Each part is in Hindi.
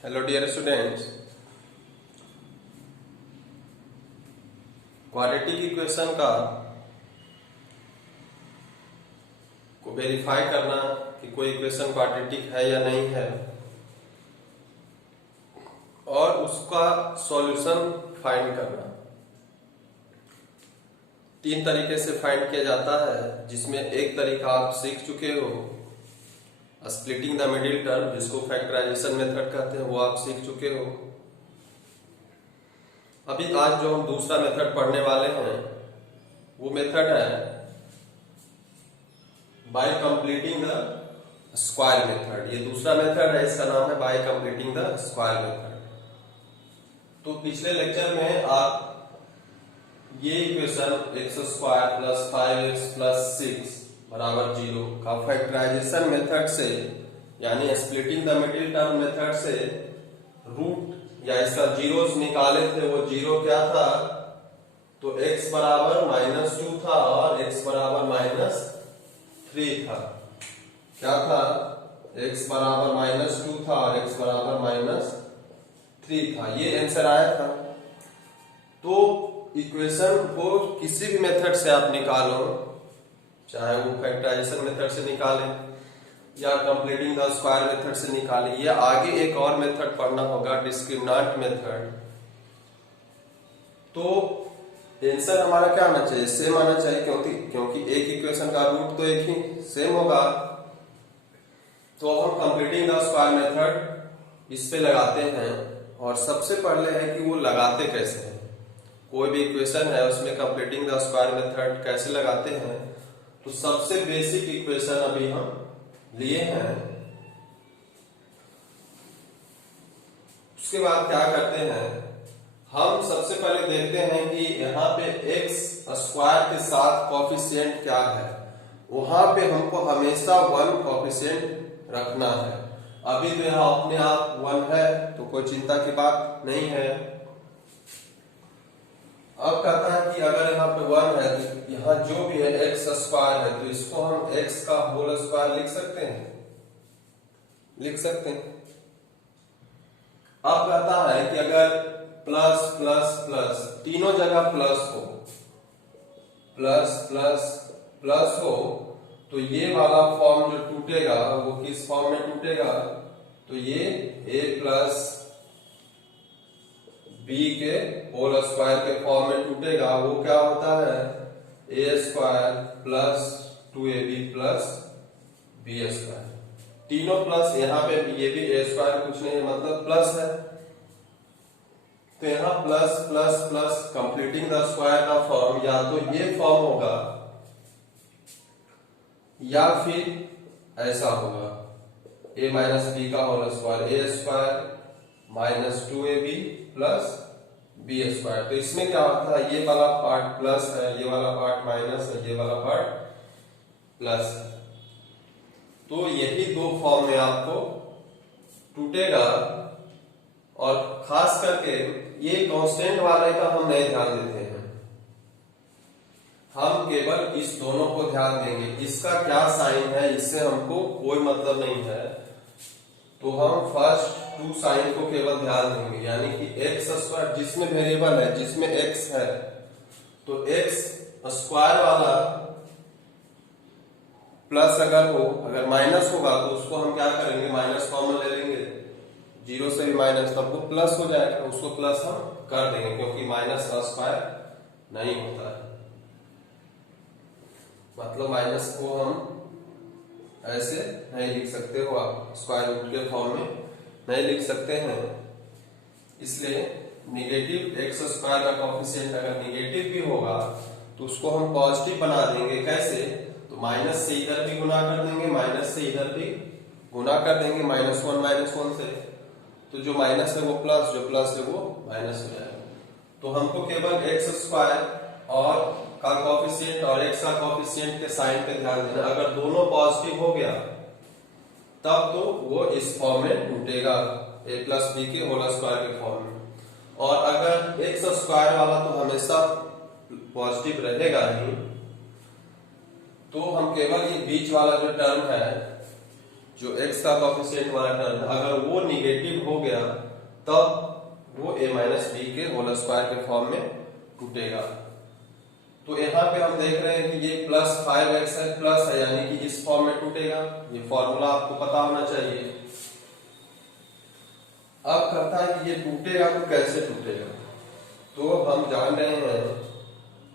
Hello dear students, quadratic equation को वेरीफाई करना कि कोई इक्वेशन क्वाड्रेटिक है या नहीं है और उसका सॉल्यूशन फाइंड करना। तीन तरीके से फाइंड किया जाता है, जिसमें एक तरीका आप सीख चुके हो, स्प्लिटिंग द मिडिल टर्म, जिसको फैक्टराइजेशन मेथड कहते हैं, वो आप सीख चुके हो। अभी आज जो हम दूसरा मेथड पढ़ने वाले हैं वो मेथड है bye completing the square method. ये दूसरा मेथड है, इसका नाम है bye completing the square method. तो पिछले लेक्चर में आप ये equation x² plus 5x plus 6 बराबर 0 का फैक्टराइजेशन मेथड से, यानी splitting the middle term method से रूट या इसका जीरोस निकाले थे। वो जीरो क्या था? तो x बराबर -2 था और x बराबर -3 था। क्या था? x बराबर -2 था और x बराबर -3 था। ये आंसर आया था। तो इक्वेशन को किसी भी मेथड से आप निकालो, चाहे वो फैक्टराइजेशन मेथड से निकालें या कंप्लीटिंग द स्क्वायर मेथड से निकालें, या आगे एक और मेथड पढ़ना होगा डिस्क्रिमिनेंट मेथड। तो आंसर हमारा क्या आना चाहिए? सेम आना चाहिए, क्योंकि एक इक्वेशन का रूट तो एक ही सेम होगा। तो हम कंप्लीटिंग द स्क्वायर मेथड इस पे लगाते हैं, और सबसे पहले है कि वो लगाते कैसे हैं। कोई भी इक्वेशन है उसमें कंप्लीटिंग द स्क्वायर मेथड कैसे लगाते हैं, तो सबसे बेसिक इक्वेशन अभी हम लिए हैं। उसके बाद क्या करते हैं, हम सबसे पहले देखते हैं कि यहाँ पे x² के साथ कॉफिशिएंट क्या है। वहां पे हमको हमेशा 1 कॉफिशिएंट रखना है। अभी तो यहाँ अपने आप 1 है, तो कोई चिंता की बात नहीं है। अब कहता है कि अगर यहाँ पे 1 है तो यहाँ जो भी है x² है, तो इसको हम x का होल स्क्वायर लिख सकते हैं। अब कहता है कि अगर प्लस प्लस प्लस तीनों जगह प्लस हो, प्लस प्लस प्लस हो, तो ये वाला फॉर्म जो टूटेगा वो किस फॉर्म में टूटेगा? तो ये a प्लस b के होल स्क्वायर के फॉर्म में टूटेगा। वो क्या होता है? a² plus 2ab plus b²। तीनों प्लस, यहाँ पे ये भी a² कुछ नहीं है, मतलब प्लस है। तो यहाँ plus plus plus completing the square का फॉर्म या तो ये फॉर्म होगा या फिर ऐसा होगा, a माइनस बी का whole square, a² minus 2ab plus b²। तो इसमें क्या होता है? ये वाला पार्ट प्लस है, ये वाला पार्ट माइनस है, ये वाला पार्ट प्लस है। तो यही दो फॉर्म में आपको टूटेगा। और खास करके ये कांस्टेंट वाले का हम नहीं ध्यान देते हैं, हम केवल इस दोनों को ध्यान देंगे। इसका क्या साइन है इससे हमको कोई मतलब नहीं है, तो हम फर्स्ट 2 साइन को केवल ध्यान देंगे। यानी कि x² जिसमें वेरिएबल है, जिसमें x है, तो x² वाला प्लस अगर माइनस होगा तो उसको हम क्या करेंगे? माइनस कॉमन ले लेंगे, 0 से भी माइनस, तब वो प्लस हो जाएगा, उसको प्लस हम कर देंगे, क्योंकि माइनस का स्क्वायर नहीं होता है। मतलब माइनस को हम ऐसे नहीं लिख सकते हो, आप स्क्वायर रूट के फॉर्म में नहीं लिख सकते हैं। इसलिए निगेटिव x² का कॉफिशिएंट अगर निगेटिव भी होगा तो उसको हम पॉजिटिव बना देंगे। कैसे? तो माइनस से इधर भी गुना कर देंगे, माइनस से इधर भी गुना कर देंगे, -1 से। तो जो माइनस है वो प्लस, जो प्लस है वो माइनस हो जाएगा। तो हमको केवल x² और का कॉफिशिएंट और x का कॉफिशिएंट के साइन पे ध्यान देना। अगर दोनों पॉजिटिव हो गया तब तो वो इस फॉर्म में टूटेगा, a प्लस b के होल स्क्वायर के फॉर्म में। और अगर x² वाला तो हमेशा पॉजिटिव रहेगा ही, तो हम केवल ये बीच वाला जो टर्म है जो x का कोफिशिएंट वाला टर्म है अगर वो निगेटिव हो गया तब वो a माइनस बी के होल स्क्वायर के फॉर्म में टूटेगा। तो यहाँ पे हम देख रहे हैं कि ये प्लस 5x है, प्लस है यानी कि इस फॉर्म में टूटेगा। ये फॉर्मूला आपको पता होना चाहिए। अब कहता है कि ये टूटेगा तो कैसे टूटेगा। तो हम जान रहे हैं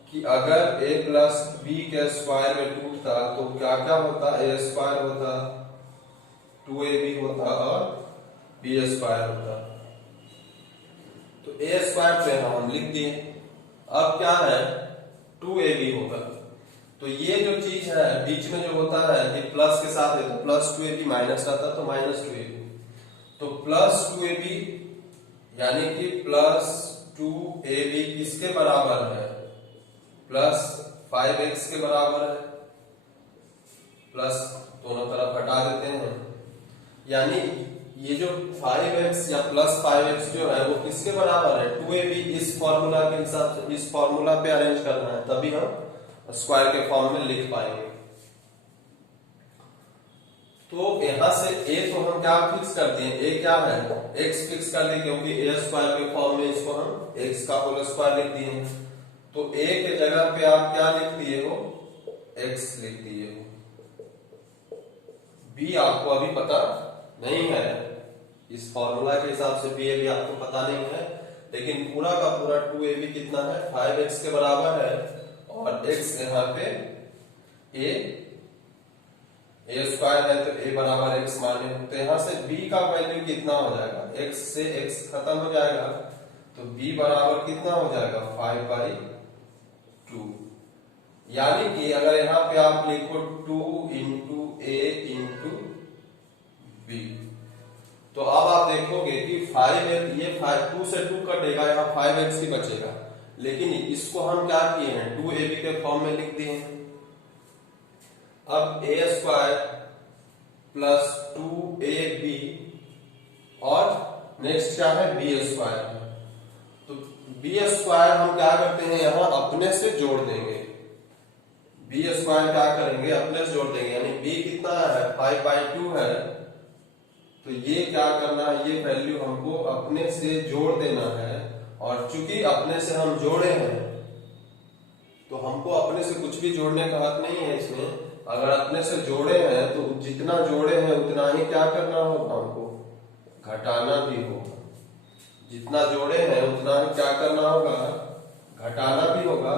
कि अगर a प्लस बी के स्क्वायर में टूटता तो क्या क्या होता, a स्क्वायर होता, 2ab होता और b स्क्वायर होता। तो a स्क्वायर पे हम लिख दिए। अब क्या है, 2ab होगा। तो ये जो चीज है बीच में जो होता है कि प्लस के साथ है तो प्लस 2ab, माइनस आता तो माइनस 2ab। तो प्लस 2ab यानी कि प्लस 2ab किसके बराबर है, प्लस 5x के बराबर है। प्लस दोनों तरफ हटा देते हैं, यानी ये जो 5x या प्लस 5x जो है वो किसके बराबर है, 2ab। इस फॉर्मूला के हिसाब से इस फॉर्मूला पे अरेंज करना है तभी हम स्क्वायर के फॉर्म में लिख पाएंगे। तो यहां से a तो हम क्या फिक्स कर दिए, a क्या है, x फिक्स कर दिए क्योंकि a स्क्वायर के फॉर्म में इसको हम x का होल स्क्वायर लिख दिए हैं। तो a के जगह पे आप क्या लिख दिए हो, x लिख दिए हो। b आपको अभी पता नहीं है, इस फॉर्मूला के हिसाब से b अभी आपको पता नहीं है, लेकिन पूरा का पूरा 2ab कितना है, 5x के बराबर है और x यहाँ पे a स्क्वायर है तो a बराबर x माने। तो यहाँ से b का वैल्यू कितना हो जाएगा, x से x खत्म हो जाएगा तो b बराबर कितना हो जाएगा, 5/2। यानी कि अगर यहाँ पे आप लिखो 2 इंटू a इंटू b तो अब आप देखोगे कि 5 ये 2 से 2 कटेगा, यहाँ 5x ही बचेगा। लेकिन इसको हम क्या किए हैं, 2ab के फॉर्म में लिख दिए हैं। अब a स्क्वायर प्लस 2ab और नेक्स्ट क्या है, b स्क्वायर। तो b स्क्वायर हम क्या करते हैं, यहाँ अपने से जोड़ देंगे। b स्क्वायर क्या करेंगे, अपने से जोड़ देंगे, यानी b कितना है, 5/2 है। तो ये क्या करना है, ये वैल्यू हमको अपने से जोड़ देना है। और चूंकि अपने से हम जोड़े हैं तो हमको अपने से कुछ भी जोड़ने का हक नहीं है इसमें। अगर अपने से जोड़े हैं तो जितना जोड़े हैं उतना ही क्या करना होगा, हमको घटाना भी होगा। जितना जोड़े हैं उतना ही क्या करना होगा, घटाना भी होगा।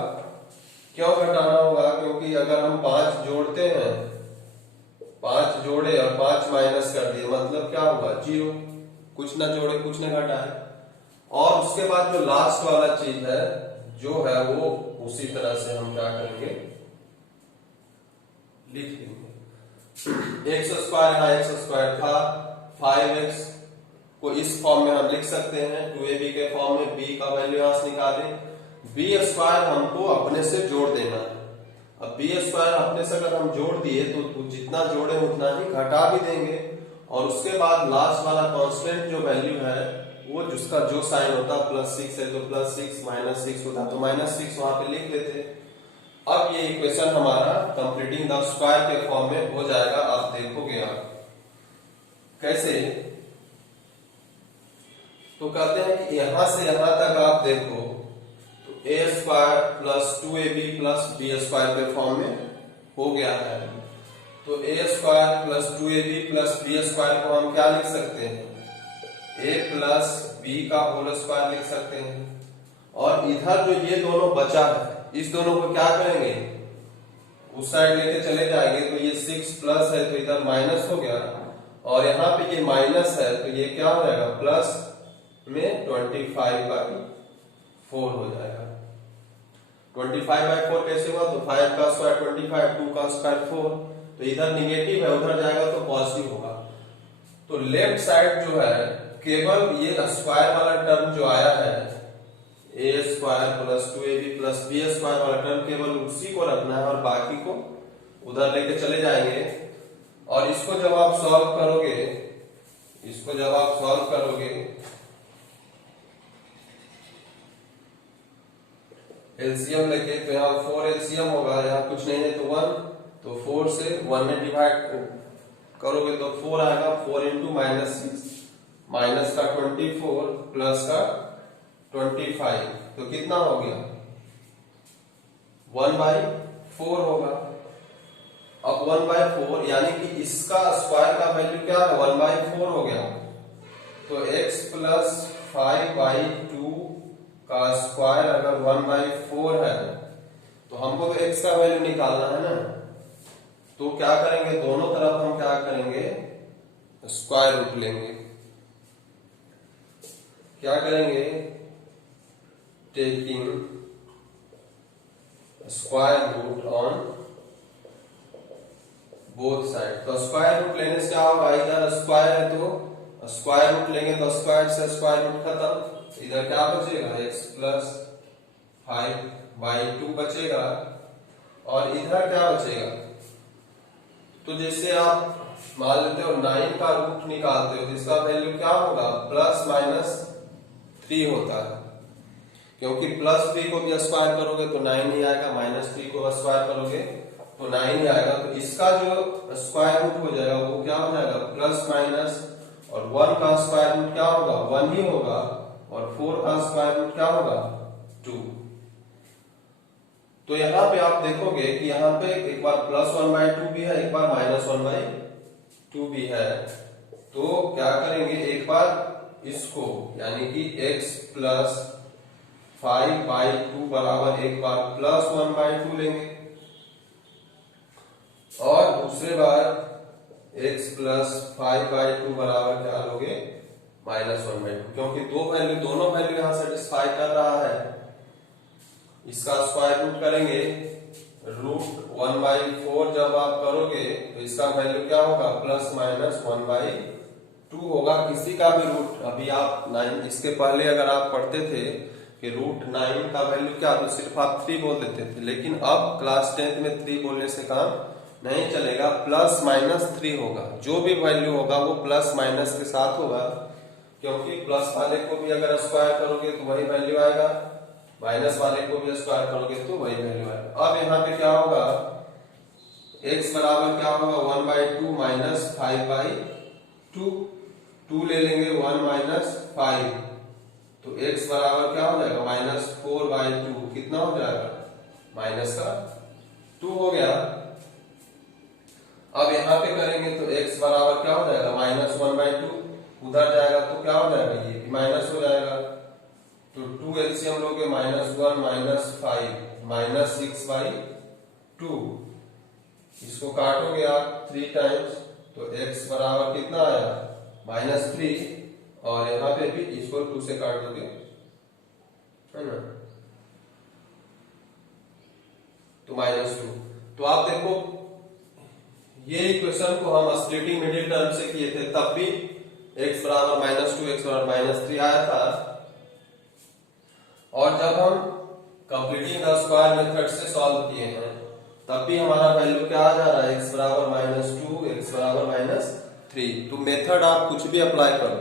क्यों घटाना होगा, क्योंकि अगर हम 5 जोड़ते हैं, 5 जोड़े और 5 माइनस कर दिए मतलब क्या होगा, 0। कुछ ना जोड़े कुछ ना घटाए। और उसके बाद जो लास्ट वाला चीज है जो है वो उसी तरह से हम क्या करेंगे, लिख देंगे। x स्क्वायर, यहाँ x स्क्वायर था, 5x को इस फॉर्म में हम लिख सकते हैं 2ab के फॉर्म में। b का वैल्यू यहां से निकालें। b स्क्वायर हमको अपने से जोड़ देना है। अब b स्क्वायर अपने से अगर हम जोड़ दिए तो जितना जोड़े उतना ही घटा भी देंगे। और उसके बाद लास्ट वाला कांस्टेंट जो वैल्यू है वो जिसका जो साइन होता +6 है तो +6, -6 होता तो -6 वहां पे लिख देते। अब ये इक्वेशन हमारा कंप्लीटिंग द स्क्वायर के फॉर्म में हो जाएगा। आप देखोगे आप कैसे, तो कहते हैं कि यहां से यहां तक आप देखो तो a square plus 2ab plus b square के फॉर्म में हो गया है। तो a square plus 2ab plus b square को हम क्या लिख सकते हैं, a प्लस b का होल स्क्वायर लिख सकते हैं। और इधर जो ये दोनों बचा है इस दोनों को क्या करेंगे, उस साइड लेके चले जाएंगे। तो ये 6 प्लस है तो इधर माइनस हो गया, और यहाँ पे ये माइनस है तो ये क्या हो जाएगा, प्लस में 25/4 हो जाएगा। 25/4 कैसे हुआ, तो 5 का स्क्वायर 25, 2 का स्क्वायर 4। तो इधर निगेटिव है उधर जाएगा तो पॉजिटिव होगा। तो लेफ्ट साइड जो है केवल ये स्क्वायर वाला टर्म जो आया है a square plus 2ab plus b square वाला टर्म केवल उसी को रखना है और बाकी को उधर लेके चले जाएंगे। और इसको जब आप सॉल्व करोगे एलसीएम लेके, तो यहाँ 4 एलसीएम होगा, यहाँ कुछ नहीं है तो 1, तो 4 से 1 में डिवाइड करोगे तो 4 आएगा, 4 इंटू -6, माइनस का 24 प्लस का 25, तो कितना हो गया 1/4 होगा। अब 1/4 यानी कि इसका स्क्वायर का वैल्यू क्या है 1/4 हो गया, तो x प्लस 5/2 का स्क्वायर अगर 1/4 है तो हमको तो x का वैल्यू निकालना है ना, तो क्या करेंगे दोनों तरफ हम क्या करेंगे स्क्वायर रूट लेंगे। क्या करेंगे taking square root on both side. तो स्क्वायर रूट लेने से क्या होगा, इधर स्क्वायर है तो स्क्वायर रूट लेंगे तो स्क्वायर से स्क्वायर रूट खत्म, इधर क्या बचेगा x प्लस 5/2 बचेगा, और इधर क्या बचेगा, तो जैसे आप मान लेते हो 9 का रूट निकालते हो जिसका वैल्यू क्या होगा +-3 होता है, क्योंकि +3 को भी स्क्वायर करोगे तो 9 ही आएगा, -3 को स्क्वायर करोगे तो 9 ही आएगा, तो इसका जो स्क्वायर रूट हो जाएगा वो क्या हो जाएगा प्लस माइनस, और 1 का स्क्वायर रूट क्या होगा 1 ही होगा, और 4 का स्क्वायर रूट क्या होगा 2। तो यहाँ पे आप देखोगे कि यहाँ पे एक बार +1/2 भी है, एक बार -1/2 भी है, तो क्या करेंगे एक बार इसको यानी कि x प्लस 5/2 बराबर एक बार +1/2 लेंगे, और दूसरे बार x प्लस 5/2 बराबर क्या लोगे -1/2, क्योंकि दोनों वैल्यू यहाँ सेटिस्फाई कर रहा है। इसका स्क्वायर रूट करेंगे, √1/4 जब आप करोगे तो इसका वैल्यू क्या होगा +-1/2 होगा, किसी का भी रूट। अभी आप 9 इसके पहले अगर आप पढ़ते थे कि √9 का वैल्यू क्या, तो सिर्फ आप 3 बोल देते थे, लेकिन अब क्लास 10th में 3 बोलने से काम नहीं चलेगा, +-3 होगा, जो भी वैल्यू होगा वो प्लस माइनस के साथ होगा, क्योंकि प्लस वाले को भी अगर स्क्वायर करोगे तो वही वैल्यू आएगा, माइनस वाले को भी स्क्वायर करोगे तो वही वैल्यू आएगा। अब यहाँ पे क्या होगा x बराबर क्या होगा 1/2 माइनस 5/2, 2 ले लेंगे 1 - 5, तो x बराबर क्या हो जाएगा -4/2, कितना हो जाएगा -2 हो गया। अब यहाँ पे करेंगे तो x बराबर क्या हो जाएगा -1/2, उधर जाएगा तो क्या हो जाएगा ये भी माइनस हो जाएगा, तो 2 एलसीएम लोगे -1 - 5 -6/2, इसको काटोगे आप 3 टाइम्स, तो x बराबर कितना आया -3, और यहाँ पे भी इसको 2 से काट दोगे, है ना, तो -2। तो आप देखो ये इक्वेशन को हम स्प्लिटिंग मिडिल टर्म से किए थे, तब भी x बराबर -2 x बराबर -3 आया था, और जब हम कंप्लीटिंग द स्क्वायर मेथड से सॉल्व किए हैं तब भी हमारा वैल्यू क्या आ जा रहा है x बराबर -2 x बराबर -3। तो मेथड आप कुछ भी अप्लाई करो,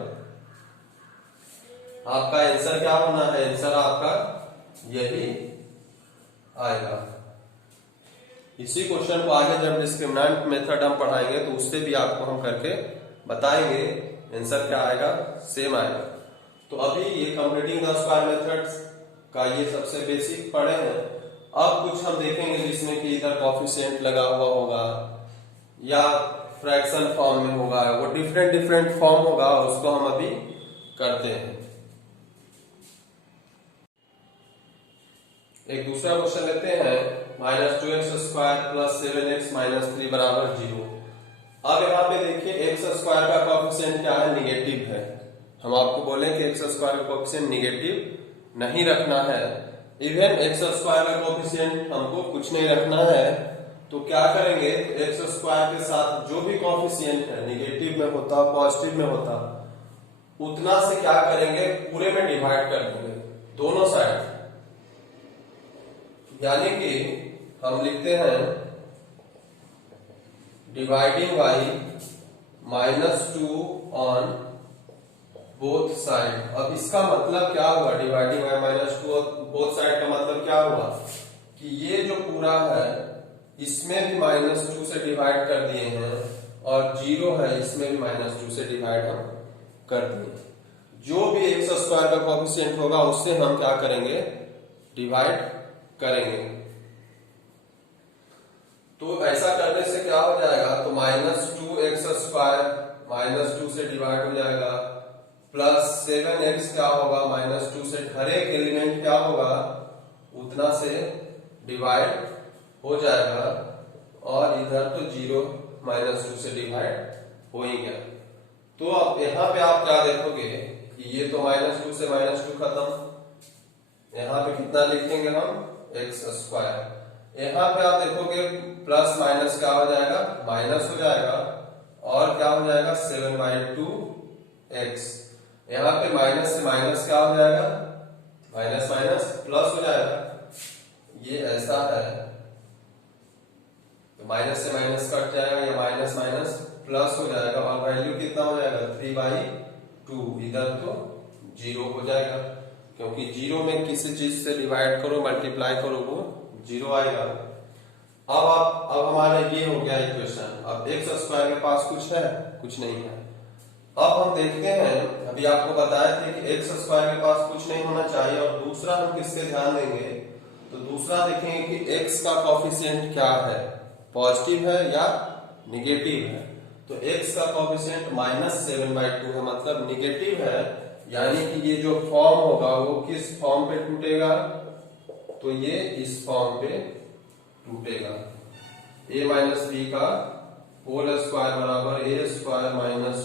आपका आंसर क्या होना है, आंसर आपका यही आएगा। इसी क्वेश्चन को आगे जब डिस्क्रिमिनेंट मेथड हम पढ़ाएंगे तो उससे भी आपको हम करके बताएंगे, आंसर क्या आएगा सेम आएगा। तो अभी ये कंप्लीटिंग द स्क्वायर मेथड्स का ये सबसे बेसिक पढ़े हैं। अब कुछ हम देखेंगे जिसमें कि इधर कोफिशिएंट लगा हुआ होगा या फ्रैक्शन फॉर्म में होगा, वो डिफरेंट फॉर्म होगा, उसको हम अभी करते हैं। एक दूसरा क्वेश्चन लेते हैं, -2x² + 7x - 3 बराबर 0। अब यहाँ पे देखिए x² का कोफिशिएंट क्या है, निगेटिव है। हम आपको बोले कि x² का कोफिशिएंट निगेटिव नहीं रखना है, इवन x² का कोफिशिएंट हमको कुछ नहीं रखना है, तो क्या करेंगे x² के साथ जो भी कोफिशिएंट है निगेटिव में होता पॉजिटिव में होता उतना से क्या करेंगे पूरे में डिवाइड कर देंगे दोनों साइड, यानी कि हम लिखते हैं dividing by -2 on both side. अब इसका मतलब क्या हुआ, डिवाइडिंग बाई -2 बोथ साइड का मतलब क्या हुआ कि ये जो पूरा है इसमें भी -2 से डिवाइड कर दिए हैं, और 0 है इसमें भी -2 से डिवाइड हम कर दिए। जो भी एक्स स्क्वायर का कोएफिशिएंट होगा उससे हम क्या करेंगे, डिवाइड करेंगे। तो ऐसा करने से क्या हो जाएगा, तो -2x² -2 से डिवाइड हो जाएगा, प्लस 7x क्या होगा, -2 से हर एक एलिमेंट क्या होगा उतना से डिवाइड हो जाएगा, और इधर तो 0 -2 से डिवाइड हो ही गया। तो अब यहाँ पे आप क्या देखोगे कि ये तो -2 से -2 खत्म, यहाँ पे कितना लिखेंगे हम, x²। यहाँ पे आप देखोगे प्लस माइनस क्या हो जाएगा, माइनस हो जाएगा, और क्या हो जाएगा 7/2x। यहाँ पे माइनस से माइनस क्या हो जाएगा, माइनस माइनस प्लस हो जाएगा, ये ऐसा है। तो माइनस से माइनस कट जाएगा, या माइनस माइनस प्लस हो जाएगा, और वैल्यू कितना हो जाएगा 3/2। इधर तो 0 हो जाएगा, क्योंकि 0 में किसी चीज से डिवाइड करो, मल्टीप्लाई करो, वो 0 आएगा। अब हमारा ये हो गया इक्वेशन। अब x² के पास कुछ है, कुछ नहीं है। अब हम देखते हैं, अभी आपको बताया था कि x² के पास कुछ नहीं होना चाहिए, और दूसरा हम किसके ध्यान देंगे, तो दूसरा देखेंगे कि x का कोएफिशिएंट क्या है, पॉजिटिव है या निगेटिव है। तो x का कोएफिशिएंट -7/2 है, मतलब निगेटिव है, यानी कि ये जो फॉर्म होगा वो किस फॉर्म पे टूटेगा, तो ये इस फॉर्म पे टूटेगा। a - b का होल स्क्वायर बराबर a² -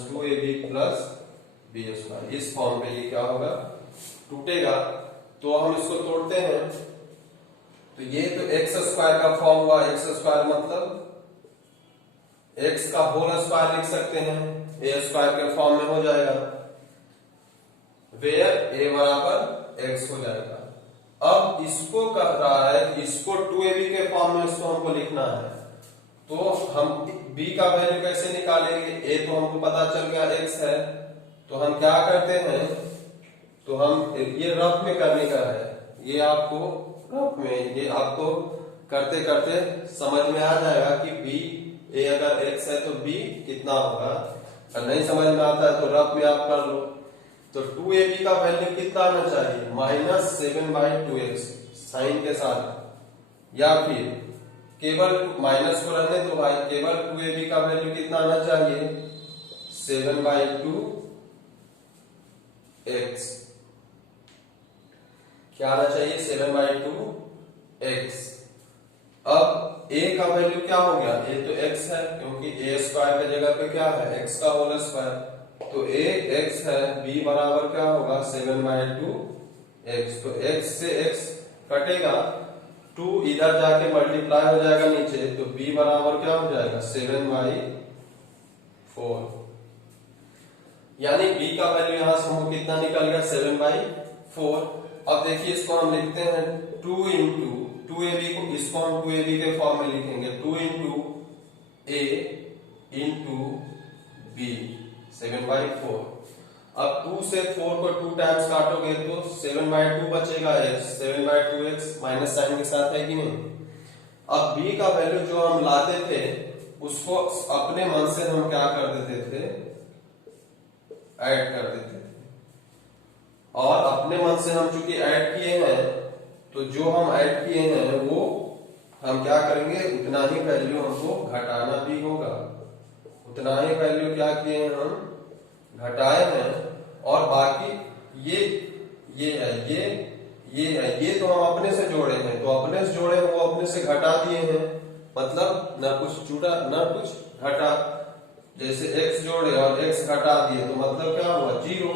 2ab प्लस b², इस फॉर्म पे ये क्या होगा, टूटेगा। तो हम इसको तोड़ते हैं, तो ये तो x² का फॉर्म हुआ, x² मतलब x का होल स्क्वायर लिख सकते हैं, a² के फॉर्म में हो जाएगा, वेयर a बराबर x हो जाएगा। अब इसको कह रहा है कि इसको 2ab के फॉर्म में इसको हमको लिखना है, तो हम b का वैल्यू कैसे निकालेंगे, a तो हमको पता चल गया x है, तो हम क्या करते हैं, तो हम ये रफ में करने का है, ये आपको रफ में, ये आपको करते करते समझ में आ जाएगा कि b, a अगर x है तो b कितना होगा। अगर नहीं समझ में आता है तो रफ में आप कर लो। तो 2ab का वैल्यू कितना आना चाहिए, -7/2x साइन के साथ, या फिर केवल माइनस को रहने दो भाई, केवल 2ab का वैल्यू कितना आना चाहिए, 7/2x। क्या आना चाहिए, 7/2x। अब a का वैल्यू क्या हो गया, a तो x है, क्योंकि a² की जगह पे क्या है, x का होल स्क्वायर, तो a x है, b बराबर क्या होगा 7/2x। तो x से x कटेगा, 2 इधर जाके मल्टीप्लाई हो जाएगा नीचे, तो b बराबर क्या हो जाएगा 7/4। यानी b का वैल्यू यहां से हमको कितना निकल गया, 7/4। अब देखिए इसको हम लिखते हैं 2ab को, इसको हम 2ab के फॉर्म में लिखेंगे, 2 × a × b 7/4। अब 2 से 4 को 2 टाइम्स काटोगे तो 7/2 बचेगा, 7/2x माइनस साइन के साथ है कि नहीं। अब b का वैल्यू जो हम लाते थे उसको अपने मन से हम क्या कर देते थे, ऐड कर देते थे, और अपने मन से हम चूंकि ऐड किए हैं, तो जो हम ऐड किए हैं वो हम क्या करेंगे, उतना ही वैल्यू हमको घटाना भी होगा, उतना ही वैल्यू क्या किए हैं हम घटाए हैं, और बाकी ये है, ये तो हम अपने से जोड़े हैं, तो अपने से जोड़े वो अपने से घटा दिए हैं, मतलब ना कुछ जुड़ा ना कुछ घटा। जैसे x जोड़े और x घटा दिए तो मतलब क्या हुआ, 0।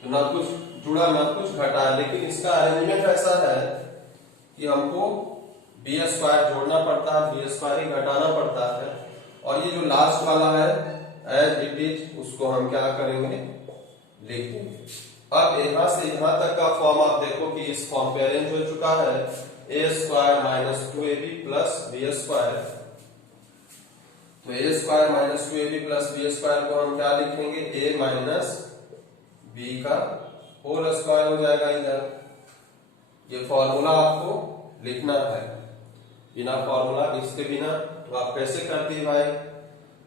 तो ना कुछ जुड़ा ना कुछ घटा, लेकिन इसका अरेंजमेंट ऐसा है कि हमको b² जोड़ना पड़ता है, b² ही घटाना पड़ता है, और ये जो लास्ट वाला है एज इट इज उसको हम क्या करेंगे, लिख देंगे। अब यहां से यहां तक का फॉर्म आप देखो कि इस फॉर्म पे अरेंज हो चुका है, a² - 2ab प्लस b²। तो a² - 2ab प्लस b² को हम क्या लिखेंगे, a - b का होल स्क्वायर हो जाएगा इधर। ये फॉर्मूला आपको लिखना है, बिना फॉर्मूला इसके बिना तो आप कैसे करते भाई,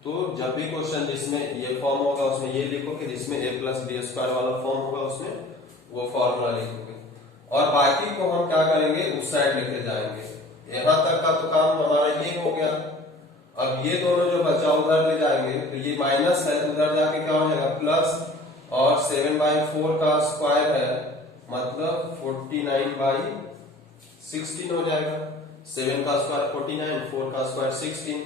तो जब भी क्वेश्चन जिसमें ये फॉर्म होगा उसमें ये लिखोगे, जिसमें a प्लस बी स्क्वायर वाला फॉर्म होगा उसमें वो फॉर्मूला लिखोगे। और बाकी को हम क्या करेंगे, उस साइड लेके जाएंगे। यहाँ तक का तो काम हमारा ये हो गया। अब ये दोनों जो बचा उधर ले जाएंगे, तो ये माइनस है, उधर जाके क्या हो जाएगा प्लस, और 7/4 का स्क्वायर है मतलब 49/16 हो जाएगा। 7 का स्क्वायर 49, 4 का स्क्वायर 16,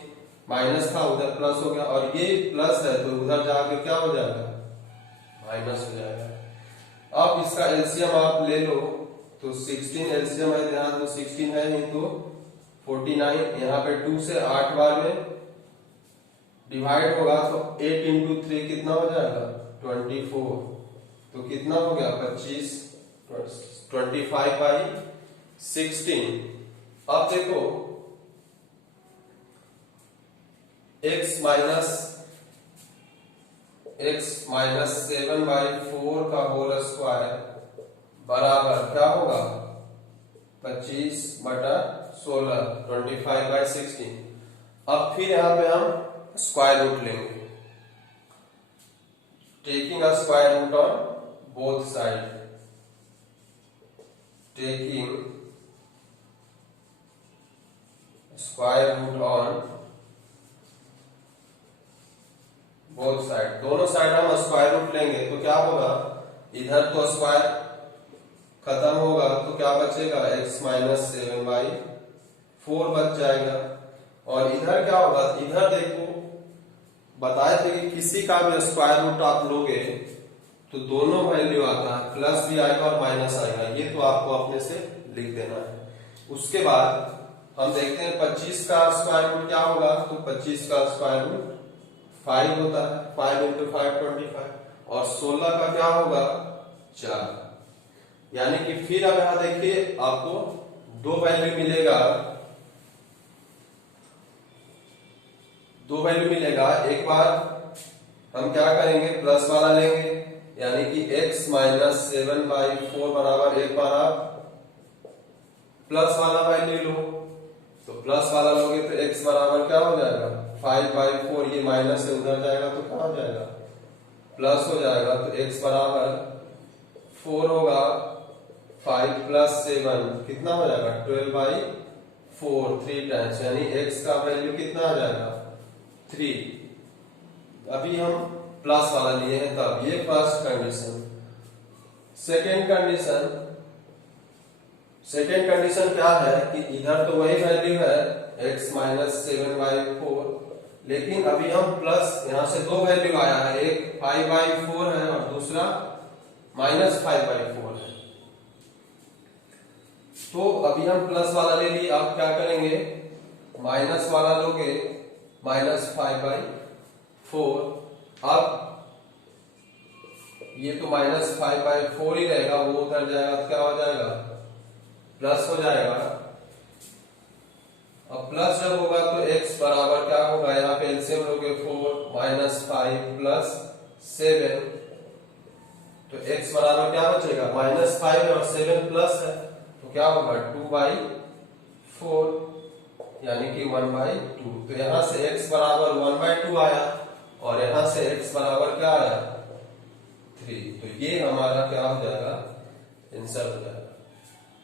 माइनस था उधर प्लस हो गया, और ये प्लस है तो उधर जाके क्या हो जाएगा माइनस हो जाएगा। अब इसका एलसीएम आप ले लो, तो 16 एलसीएम है यहाँ, तो 16 है नहीं तो 49, यहाँ पे 2 से 8 बार में डिवाइड होगा तो 8 इंटू 3 कितना हो जाएगा 24, तो कितना हो गया 25, 25/16। अब देखो x माइनस 7/4 का होल स्क्वायर बराबर क्या होगा 25/16, 25/16। अब फिर यहां पे हम स्क्वायर रूट लेंगे, taking a square root on both side, taking square root on both side, दोनों साइड हम स्क्वायर रूट लेंगे तो क्या होगा, इधर तो स्क्वायर खत्म होगा तो क्या बचेगा x माइनस 7/4 बच जाएगा। और इधर क्या होगा, इधर देखो बताए थे कि किसी का भी स्क्वायर रूट आप लोगे तो दोनों वैल्यू आता है, प्लस भी आएगा और माइनस आएगा, ये तो आपको अपने से लिख देना है। उसके बाद हम देखते हैं 25 का स्क्वायर रूट क्या होगा, तो 25 का स्क्वायर रूट 5 होता है, 5 इंटू 5 25, और 16 का क्या होगा 4। यानी कि फिर अब यहां देखिए आपको दो वैल्यू मिलेगा, एक बार हम क्या करेंगे प्लस वाला लेंगे, यानी कि x माइनस 7/4 बराबर, एक बार आप प्लस वाला वैल्यू लो, तो प्लस वाला लोगे तो x बराबर क्या हो जाएगा 5/4, ये माइनस से उधर जाएगा तो क्या हो जाएगा प्लस हो जाएगा, तो x बराबर 4 होगा, 5 प्लस 7 कितना हो जाएगा 12/4, 3 टाइम्स, यानी x का वैल्यू कितना आ जाएगा 3। अभी हम प्लस वाला लिए हैं, तब ये फर्स्ट कंडीशन। सेकेंड कंडीशन क्या है कि इधर तो वही वैल्यू है x माइनस 7/4, लेकिन अभी हम प्लस, यहां से दो वैल्यू आया है, एक 5/4 है और दूसरा माइनस 5/4 है। तो अभी हम प्लस वाला ले लिए, अब क्या करेंगे माइनस वाला लोगे, माइनस 5/4, अब ये तो माइनस 5/4 ही रहेगा, वो उधर जाएगा तो क्या हो जाएगा प्लस हो जाएगा। अब प्लस जब होगा तो x बराबर क्या होगा, यहाँ पे एलसीएम लोगे 4 माइनस 5 प्लस 7, तो x बराबर क्या बचेगा -5 है और 7 प्लस है तो क्या होगा 2/4, यानी कि 1/2। तो यहां से x बराबर 1/2 आया और यहां से x बराबर क्या आया 3, तो ये हमारा क्या हो जाएगा आंसर हो जाएगा।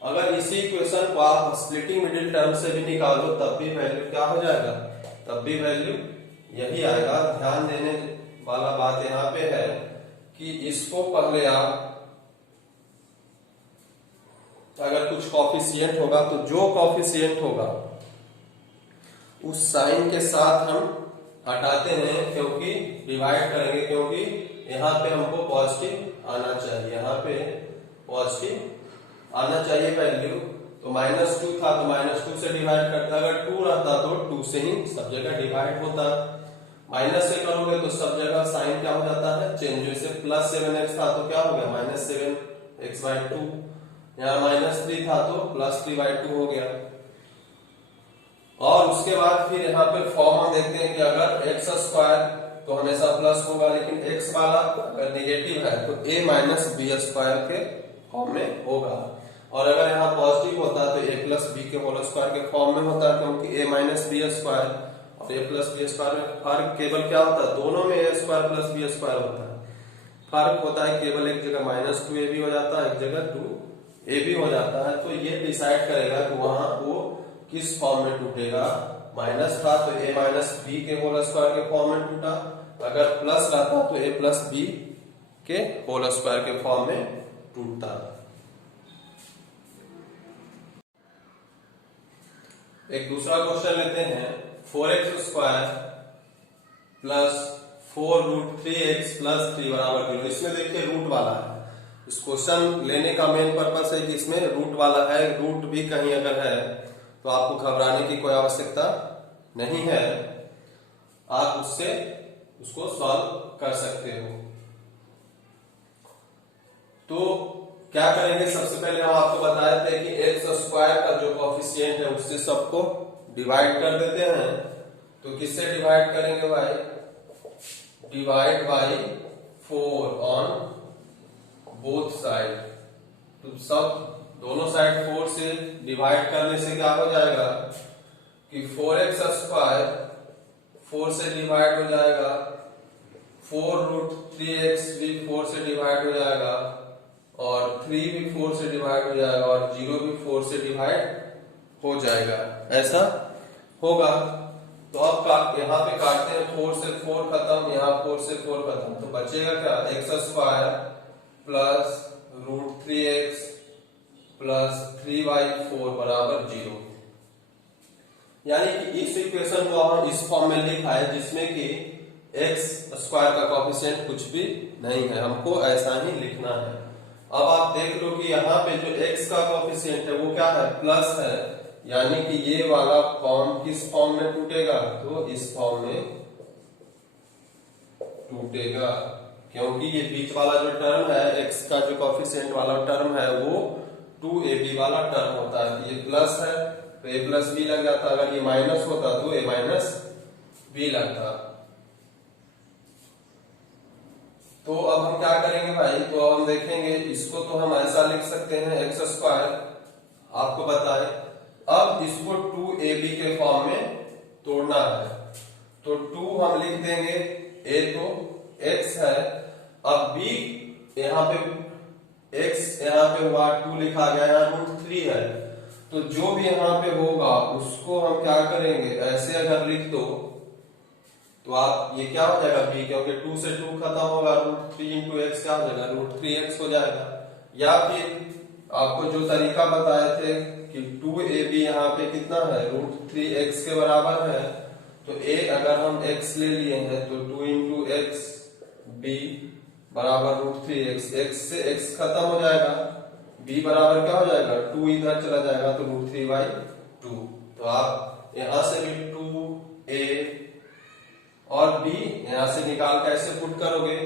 अगर इसी इक्वेशन को आप स्प्लिटिंग मिडिल टर्म से भी निकालो तब भी वैल्यू क्या हो जाएगा, तब भी वैल्यू यही आएगा। ध्यान देने वाला बात यहाँ पे है कि इसको पहले आप अगर कुछ कॉफिशिएंट होगा तो जो कॉफिशिएंट होगा उस साइन के साथ हम हटाते हैं, क्योंकि डिवाइड करेंगे, क्योंकि यहाँ पे हमको पॉजिटिव आना चाहिए, यहाँ पे पॉजिटिव आना चाहिए वैल्यू। तो -2 था तो -2 से डिवाइड करता, अगर 2 रहता तो 2 से ही सब जगह डिवाइड होता। माइनस से करोगे तो सब जगह साइन क्या हो जाता है चेंज, जैसे +7x था तो क्या हो गया -7x/2, यहाँ -3 था तो +3/2 हो गया। और उसके बाद फिर यहाँ पे फॉर्म हम देखते हैं कि अगर x² तो हमेशा प्लस होगा, लेकिन x वाला अगर निगेटिव है तो a माइनस b² के फॉर्म में होगा, और अगर यहाँ पॉजिटिव होता है तो a प्लस बी के होल स्क्वायर के फॉर्म में होता है, क्योंकि a माइनस बी स्क्वायर और तो ए प्लस बी स्क्वायर में फर्क केवल क्या होता है, दोनों में ए स्क्वायर प्लस बी स्क्वायर होता है। फर्क होता है केवल एक जगह -2ab हो जाता है, एक जगह 2ab हो जाता है। तो ये डिसाइड करेगा कि वहां वो किस फॉर्म में टूटेगा। माइनस था तो a माइनस बी के होल स्क्वायर के फॉर्म में टूटा, अगर प्लस रहता तो a प्लस बी के होल स्क्वायर के फॉर्म में टूटता। एक दूसरा क्वेश्चन लेते हैं, 4x square plus 4√3x plus 3 बराबर 0। इसमें देखिए रूट वाला है। इस क्वेश्चन लेने का मेन पर्पस है कि इसमें रूट वाला है। रूट भी कहीं अगर है तो आपको घबराने की कोई आवश्यकता नहीं है, आप उसको सॉल्व कर सकते हो। तो क्या करेंगे, सबसे पहले हम आपको बताए थे कि एक्स स्क्वायर का जो कोफिशिएंट है उससे सबको डिवाइड कर देते हैं। तो किससे डिवाइड करेंगे भाई, divide by 4 on both side. तो सब दोनों साइड 4 से डिवाइड करने से क्या हो जाएगा कि 4x स्क्वायर 4 से डिवाइड हो जाएगा, 4√3x भी 4 से डिवाइड हो जाएगा, और 3 भी 4 से डिवाइड हो जाएगा, और 0 भी 4 से डिवाइड हो जाएगा। ऐसा होगा। तो अब यहाँ पे काटते हैं, 4 से 4 खत्म, यहाँ 4 से 4 खत्म, तो बचेगा क्या, x square plus √3x plus 3y4 बराबर 0। यानी कि इस इक्वेशन को हम इस फॉर्म में लिखा है जिसमें कि x स्क्वायर का कोफिशिएंट कुछ भी नहीं है, हमको ऐसा ही लिखना है। अब आप देख लो कि यहाँ पे जो x का कोफिशिएंट है वो क्या है, प्लस है, यानी कि ये वाला फॉर्म किस फॉर्म में टूटेगा, तो इस फॉर्म में टूटेगा, क्योंकि ये बीच वाला जो टर्म है x का जो कोफिशिएंट वाला टर्म है वो 2ab वाला टर्म होता है। ये प्लस है तो a प्लस बी लग जाता, अगर ये माइनस होता तो a माइनस बी लगता। तो अब हम क्या करेंगे भाई, तो अब हम देखेंगे, इसको तो हम ऐसा लिख सकते हैं एक्स स्क्वायर, आपको बताए। अब इसको 2ab के फॉर्म में तोड़ना है, तो 2 हम लिख देंगे, a तो x है, अब b यहाँ पे x यहाँ पे हुआ 2 लिखा गया, यहाँ √3 है, तो जो भी यहाँ पे होगा उसको हम क्या करेंगे, ऐसे अगर लिख दो तो आप ये क्या हो जाएगा b, क्योंकि 2 से 2 खत्म होगा, √3 इंटू एक्स क्या हो जाएगा, √3x हो जाएगा। या फिर आपको जो तरीका बताए थे कि 2ab यहाँ पे कितना है, √3x के बराबर है, तो a अगर हम x ले लिए हैं तो 2 इंटू एक्स b बराबर √3x, x से x खत्म हो जाएगा, b बराबर क्या हो जाएगा, 2 इधर चला जाएगा तो √3/2। तो आप यहां से भी 2a और b यहां से निकाल के ऐसे पुट करोगे,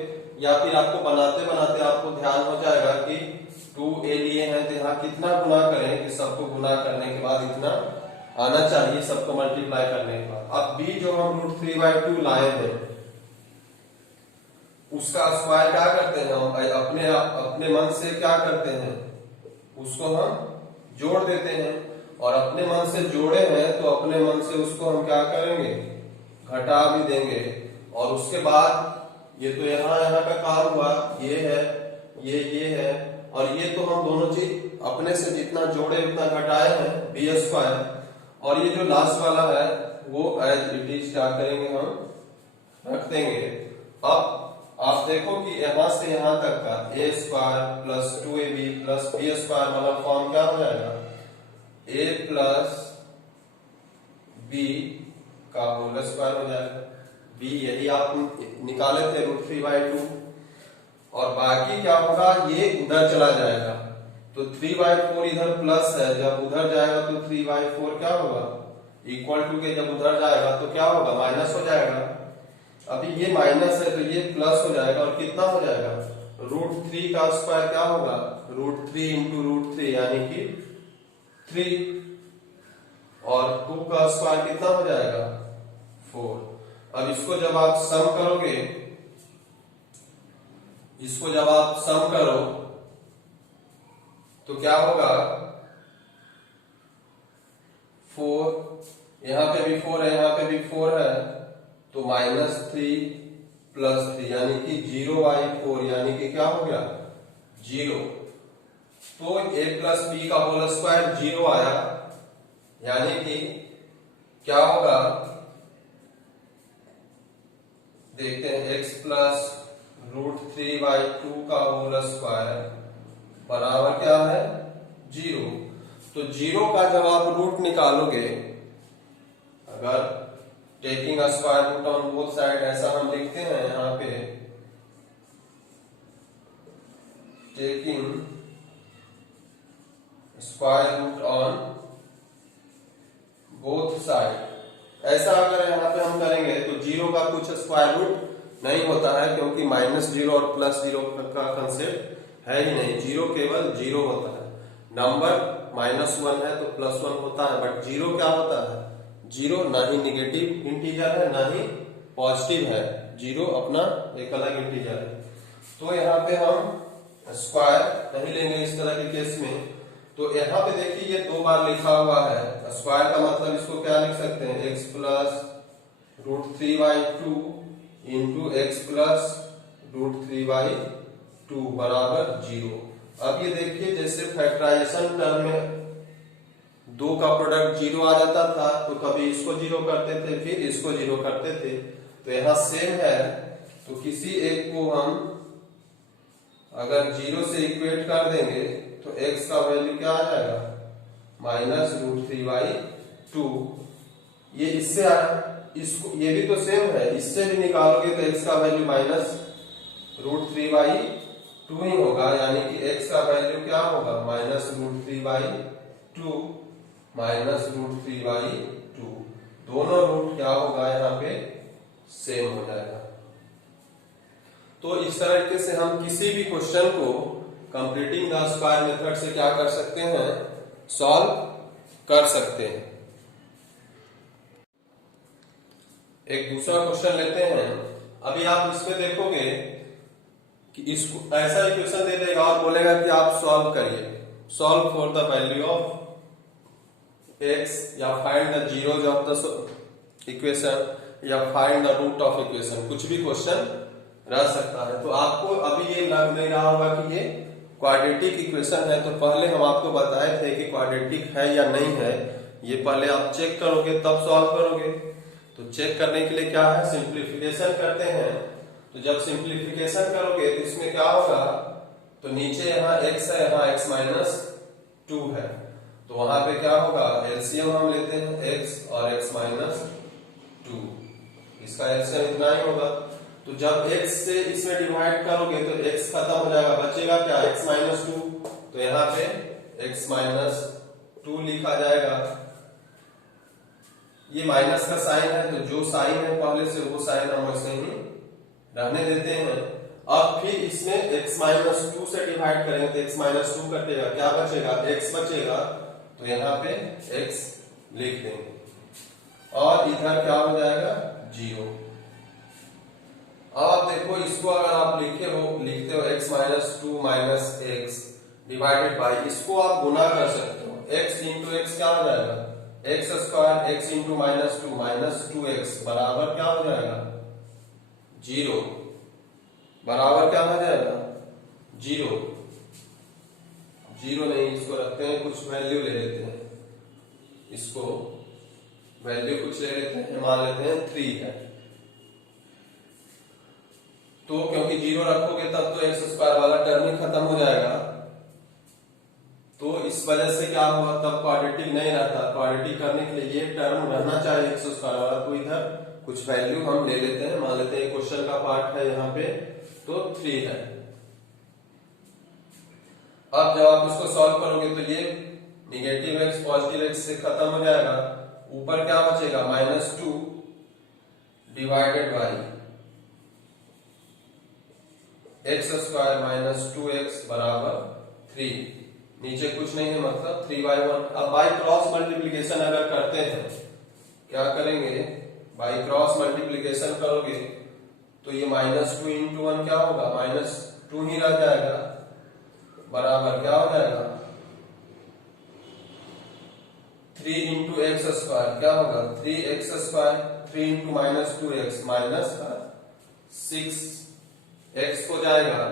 या फिर आपको बनाते बनाते आपको ध्यान हो जाएगा कि 2a लिए हैं तो यहाँ कितना गुना करें कि सबको गुना करने के बाद इतना आना चाहिए, सबको मल्टीप्लाई करने के बाद। अब b जो हम √3/2 लाए हैं उसका स्क्वायर क्या करते हैं हम, अपने मन से क्या करते हैं, उसको हम जोड़ देते हैं, और अपने मन से जोड़े हैं तो अपने मन से उसको हम क्या करेंगे, घटा भी देंगे। और उसके बाद ये तो यहाँ का काम हुआ, ये है, ये है, और ये तो हम दोनों चीज अपने से जितना जोड़े उतना घटाए हैं, बी स्क्वायर, और ये जो लास्ट वाला है वो एज इट इज क्या करेंगे, हम रख देंगे। अब आप देखो कि यहाँ से यहाँ तक का a square plus 2ab plus b square वाला फॉर्म क्या हो जाएगा, a प्लस b का होल स्क्वायर हो जाएगा। b यही आप निकाले थे √3/2, और बाकी क्या होगा, ये उधर चला जाएगा, तो 3/4 इधर प्लस है, जब उधर जाएगा तो 3/4 क्या होगा, इक्वल टू के जब उधर जाएगा तो क्या होगा, माइनस हो जाएगा। अभी ये माइनस है तो ये प्लस हो जाएगा, और कितना हो जाएगा, √3 का स्क्वायर क्या होगा, √3 इंटू √3 यानी कि 3, और 2 का स्क्वायर कितना हो जाएगा, 4। अब इसको जब आप सम करोगे, इसको जब आप सम करो तो क्या होगा, 4 यहाँ पे भी 4 है, यहाँ पे भी 4 है, तो -3 + 3 यानी कि 0/4 यानी कि क्या हो गया 0। तो a + b का होल स्क्वायर 0 आया, यानी कि क्या होगा देखते हैं, x + √3/2 का होल स्क्वायर बराबर क्या है 0। तो 0 का जब आप रूट निकालोगे, अगर taking a square root on both side, ऐसा हम लिखते हैं यहाँ पे, taking square root on both side, ऐसा अगर यहाँ पे हम करेंगे तो 0 का कुछ स्क्वायर रूट नहीं होता है, क्योंकि -0 और +0 का कंसेप्ट है ही नहीं। 0 केवल 0 होता है। नंबर -1 है तो +1 होता है, बट 0 क्या होता है 0 ना ही निगेटिव इंटीजर है ना ही पॉजिटिव है, 0 अपना एक अलग इंटीजर है। तो यहाँ पे हम स्क्वायर नहीं लेंगे इस तरह के केस में। तो यहाँ पे देखिए ये 2 बार लिखा हुआ है, स्क्वायर का मतलब इसको क्या लिख सकते हैं, x + √3/2 इंटू x + √3/2 बराबर 0। अब ये देखिए जैसे फैक्टराइजेशन टर्म में 2 का प्रोडक्ट 0 आ जाता था, तो कभी इसको 0 करते थे फिर इसको 0 करते थे, तो यहाँ सेम है। तो किसी एक को हम अगर 0 से इक्वेट कर देंगे तो x का वैल्यू क्या आ जाएगा -√3/2। ये इससे आया, इसको ये भी तो सेम है, इससे भी निकालोगे तो x का वैल्यू -√3/2 ही होगा, यानी कि x का वैल्यू क्या होगा -√3/2 -√3/2। दोनों रूट क्या होगा यहाँ पे सेम हो जाएगा। तो इस तरीके से हम किसी भी क्वेश्चन को कंप्लीटिंग द स्क्वायर मेथड से क्या कर सकते हैं, सॉल्व कर सकते हैं। एक दूसरा क्वेश्चन लेते हैं। अभी आप इसमें देखोगे कि इसको ऐसा इक्वेशन दे देगा और बोलेगा कि आप सॉल्व करिए, solve for the value of x, या find the zeros of the equation, या find the root of equation, कुछ भी क्वेश्चन रह सकता है। तो आपको अभी ये लग नहीं रहा होगा कि ये क्वाड्रेटिक इक्वेशन है, तो पहले हम आपको बताए थे कि क्वाड्रेटिक है या नहीं है, ये पहले आप चेक करोगे तब सॉल्व करोगे। तो चेक करने के लिए क्या है, सिंप्लीफिकेशन करते हैं। तो जब सिंप्लीफिकेशन करोगे तो इसमें क्या होगा, तो नीचे यहाँ x है, यहाँ x - 2 है, तो वहां पे क्या होगा एलसीएम हम लेते हैं x और x - 2, इसका एलसीएम इतना ही होगा। तो जब x से इसमें डिवाइड करोगे तो x खत्म हो जाएगा, बचेगा क्या x - 2, तो यहाँ पे x - 2 लिखा जाएगा। ये माइनस का साइन है, तो जो साइन है पहले से वो साइन हम वैसे ही रहने देते हैं। अब फिर इसमें x - 2 से डिवाइड करेंगे तो x - 2 कटेगा, क्या बचेगा x बचेगा, तो यहाँ पे x लिख देंगे और इधर क्या हो जाएगा 0। अब आप देखो इसको अगर आप लिखते हो x - 2 - x डिवाइडेड बाई, इसको आप गुना कर सकते हो, x इंटू x क्या हो जाएगा x² x इंटू -2 2x बराबर क्या हो जाएगा 0, बराबर क्या हो जाएगा 0। 0 नहीं, इसको रखते हैं, कुछ वैल्यू ले लेते हैं, इसको वैल्यू कुछ ले लेते हैं, मान लेते हैं 3 है। तो क्योंकि 0 रखोगे तब तो x² वाला टर्म ही खत्म हो जाएगा, तो इस वजह से क्या हुआ, तब क्वाड्रेटिक नहीं रहता। क्वाड्रेटिक करने के लिए ये टर्म रहना चाहिए x² वाला, तो इधर कुछ वैल्यू हम ले लेते हैं, मान लेते हैं क्वेश्चन का पार्ट है यहाँ पे, तो 3 है। अब जब आप इसको सॉल्व करोगे तो ये निगेटिव x पॉजिटिव x से खत्म हो जाएगा, ऊपर क्या बचेगा -2 डिवाइडेड बाई x² - 2x बराबर 3, नीचे कुछ नहीं है मतलब 3/1। अब बाई क्रॉस मल्टीप्लीकेशन अगर करते हैं, क्या करेंगे, बाई क्रॉस मल्टीप्लीकेशन करोगे तो ये -2 इंटू 1 क्या होगा -2 ही रह जाएगा, बराबर क्या हो जाएगा 3 इंटू एक्स स्क्वायर क्या होगा 3x square 3 into minus 2x minus 6x हो जाएगा।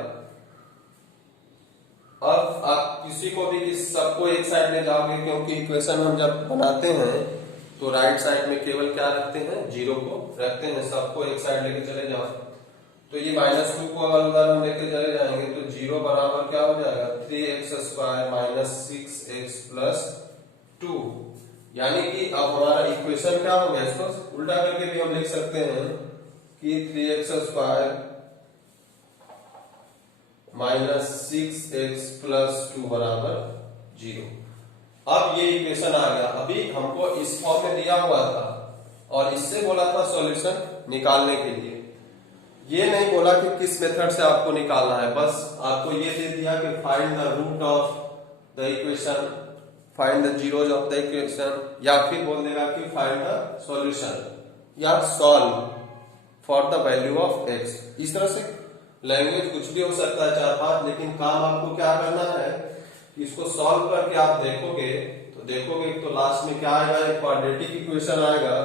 अब आप किसी को भी इस सबको एक साइड ले जाओगे क्योंकि इक्वेशन हम जब बनाते हैं तो राइट साइड में केवल क्या रखते हैं जीरो को रखते हैं, सबको एक साइड लेके चले जाओ। तो ये -2 को अगर उधर हम लेके चले जाएंगे तो जीरो बराबर क्या हो जाएगा 3x square minus 6x plus 2। यानी कि अब हमारा इक्वेशन क्या हो गया, इसको उल्टा करके भी हम लिख सकते हैं कि 3x square minus 6x plus 2 बराबर 0। अब ये इक्वेशन आ गया। अभी हमको इस फॉर्म में दिया हुआ था और इससे बोला था सॉल्यूशन निकालने के लिए। ये नहीं बोला कि किस मेथड से आपको निकालना है, बस आपको ये दे दिया कि find the root of the equation, find the zeros of the equation, या फिर बोल देगा कि फाइंड द सॉल्यूशन या solve for the value of x। इस तरह से लैंग्वेज कुछ भी हो सकता है 4-5, लेकिन काम आपको क्या करना है, इसको सॉल्व करके आप देखोगे तो लास्ट में क्या आएगा, एक क्वाड्रेटिक इक्वेशन आएगा।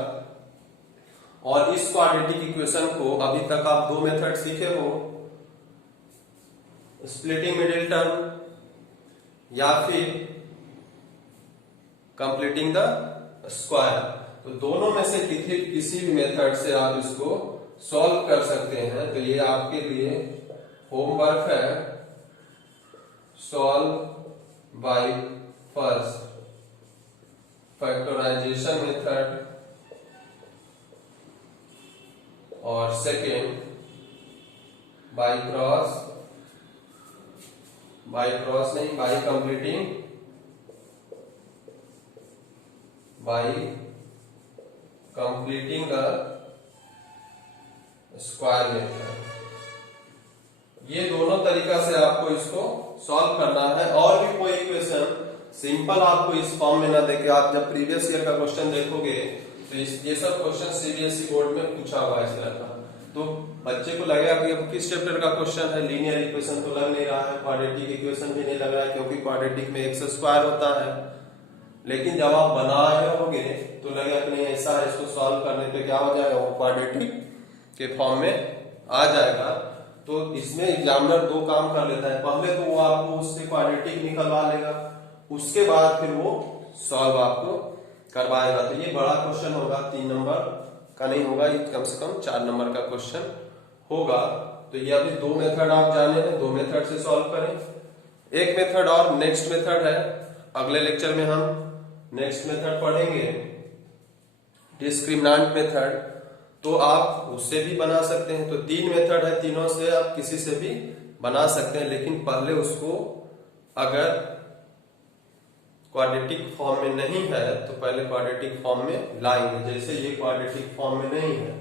और इस क्वाड्रेटिक इक्वेशन को अभी तक आप 2 मेथड सीखे हो, स्प्लिटिंग मिडिल टर्म या फिर कंप्लीटिंग द स्क्वायर। तो दोनों में से किसी भी मेथड से आप इसको सॉल्व कर सकते हैं। तो ये आपके लिए होमवर्क है, solve by first factorisation method और second by completing the square method. ये दोनों तरीका से आपको इसको सॉल्व करना है। और भी कोई इक्वेशन सिंपल आपको इस फॉर्म में ना देके, आप जब प्रीवियस ईयर का क्वेश्चन देखोगे तो ये सब क्वेश्चन सीबीएसई बोर्ड में पूछा हुआ है इस तरह का। तो बच्चे को लगेगा कि अब किस चैप्टर का क्वेश्चन है, लीनियर इक्वेशन तो लग नहीं रहा है, क्वाड्रेटिक इक्वेशन भी नहीं लग रहा है क्योंकि क्वाड्रेटिक में x स्क्वायर होता है। लेकिन जब आप बना रहे होगे तो लगेगा कि नहीं ऐसा है, इसको सॉल्व करने पे क्या हो जाएगा, वो क्वाड्रेटिक के फॉर्म में आ जाएगा। तो इसमें एग्जामिनर 2 काम कर लेता है, पहले तो वो आपको उससे क्वाड्रेटिक निकलवा लेगा, उसके बाद फिर वो सॉल्व आपको करवाएगा। तो ये बड़ा क्वेश्चन होगा, 3 नंबर का नहीं होगा, ये कम से कम 4 नंबर का क्वेश्चन होगा। तो ये अभी 2 मेथड आप जाने हैं, 2 मेथड से सॉल्व करें। एक मेथड और नेक्स्ट मेथड है, अगले लेक्चर में हम नेक्स्ट मेथड पढ़ेंगे, डिस्क्रिमिनेंट मेथड। तो आप उससे भी बना सकते हैं। तो 3 मेथड है, तीनों से आप किसी से भी बना सकते हैं, लेकिन पहले उसको अगर क्वाड्रेटिक फॉर्म में नहीं है तो पहले क्वाड्रेटिक फॉर्म में लाएंगे। जैसे ये क्वाड्रेटिक फॉर्म में नहीं है,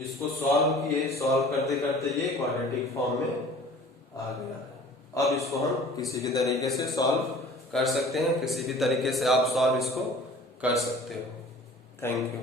इसको सॉल्व किए, सॉल्व करते करते ये क्वाड्रेटिक फॉर्म में आ गया है। अब इसको हम किसी भी तरीके से सॉल्व कर सकते हैं, किसी भी तरीके से आप सॉल्व इसको कर सकते हो। Thank you.